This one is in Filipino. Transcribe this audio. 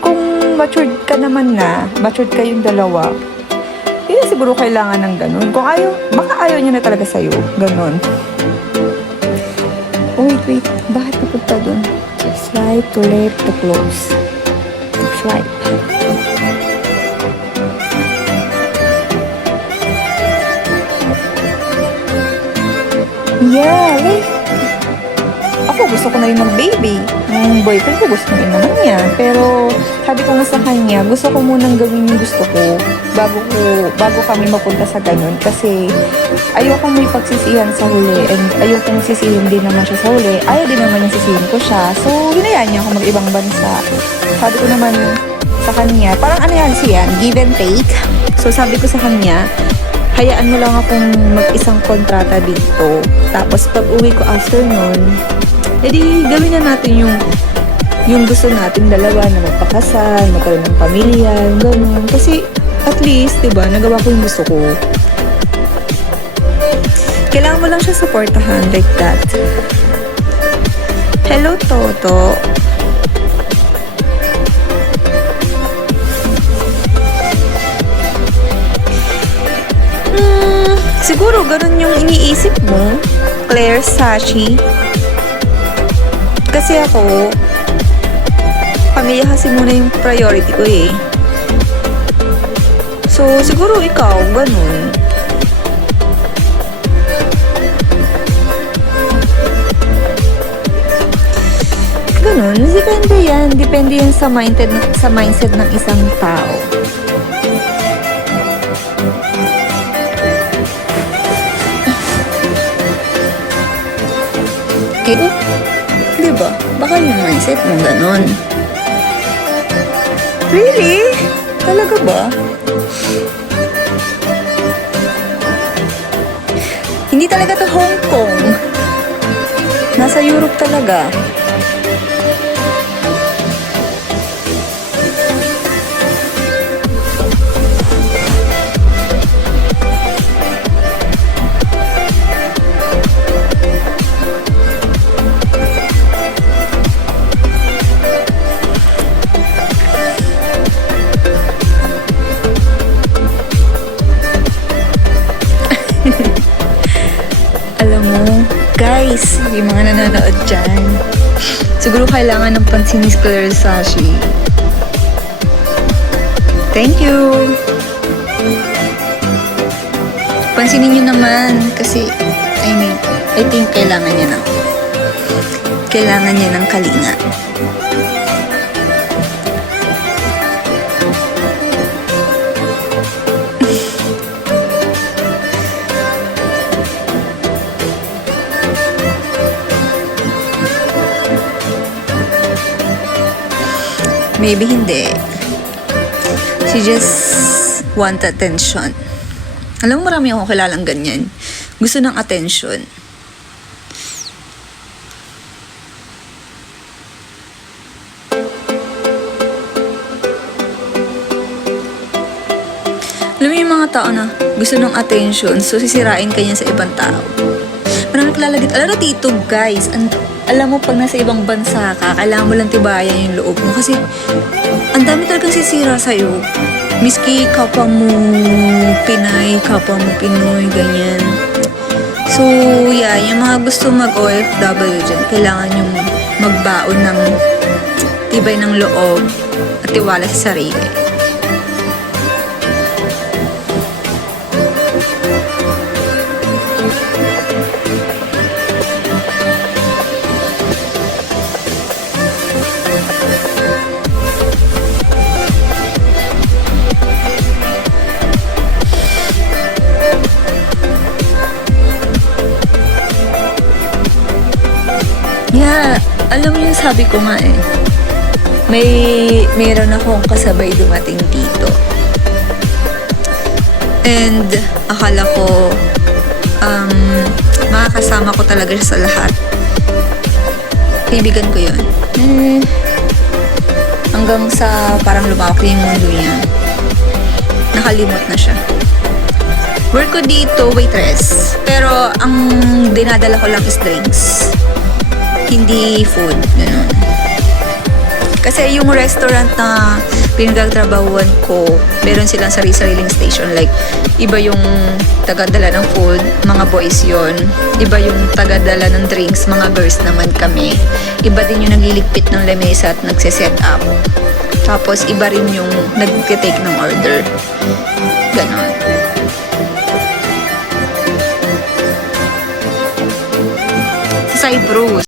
kung matured ka naman na, matured kayong dalawa, hindi na siguro kailangan ng ganun. Kung ayaw, baka ayaw niya na talaga sa'yo. Ganun. Oh, wait. Bakit napunta dun? Swipe to left to close. Swipe. Yeah, like, ako gusto ko na rin ng baby. Yung boyfriend ko gusto rin naman niya. Pero sabi ko nga sa kanya, gusto ko munang gawin yung gusto ko bago kami mapunta sa ganun. Kasi ayoko may pagsisihan sa huli and ayokong sisihin din naman siya sa huli. Ayaw din naman yung sisihin ko siya. So, hinayaan niya ako mag-ibang bansa. Sabi ko naman sa kanya, parang ano yan siya, give and take. So, sabi ko sa kanya, hayaan mo lang akong mag-isang kontrata dito. Tapos, pag uwi ko after nun, edi gawin na natin yung gusto natin dalawa na magpakasal, magkaroon ng pamilya, gano'n. Kasi, at least, diba, nagawa ko yung gusto ko. Kailangan mo lang siya supportahan like that. Hello, Toto. Siguro, ganun yung iniisip mo, Claire Sashi. Kasi ako, pamilya kasi muna yung priority ko eh. So, siguro ikaw, ganun. Ganun, depende yan. Depende yan sa mindset ng isang tao. Okay, diba? Baka yung mindset mo ganon. Really? Talaga ba? Hindi talaga to Hong Kong. Nasa Europe talaga. Alam mo, guys, yung mga nanonood dyan, siguro kailangan ng pansin ni Claire Sashi. Thank you! Pansinin nyo naman, kasi, I think kailangan niya ng kalinga. Maybe hindi. She just want attention. Alam mo, marami akong kilalang ganyan. Gusto ng attention. Alam mo yung mga tao na gusto ng attention, so sisirain ka niya sa ibang tao. Marami kilalagit. Alam na, tito, guys, alam mo, pag nasa ibang bansa ka, kailangan mo lang tibayan yung loob mo. Kasi, ang dami talagang sisira sa'yo. Miski kapwa mo Pinay, kapwa mo Pinoy, ganyan. So, yeah, yung mga gusto mag-OFW dyan, kailangan yung magbaon ng tibay ng loob at tiwala sa sarili. Yeah, alam mo yung sabi ko nga eh. Mayroon akong kasabay dumating dito. And akala ko makakasama ko talaga siya sa lahat. Kaibigan ko yun. Hanggang sa parang lumawak yung mundo niya. Nakalimot na siya. Work ko dito, waitress. Pero ang dinadala ko lang is drinks. Hindi food, gano'n. Kasi yung restaurant na pinagtatrabahuan ko, meron silang sarili-sariling station. Like, iba yung tagadala ng food, mga boys yon. Iba yung tagadala ng drinks, mga girls naman kami. Iba din yung nagliligpit ng lamesa at nagsiset up. Tapos, iba rin yung nag-take ng order. Ganon. Sa Cyprus.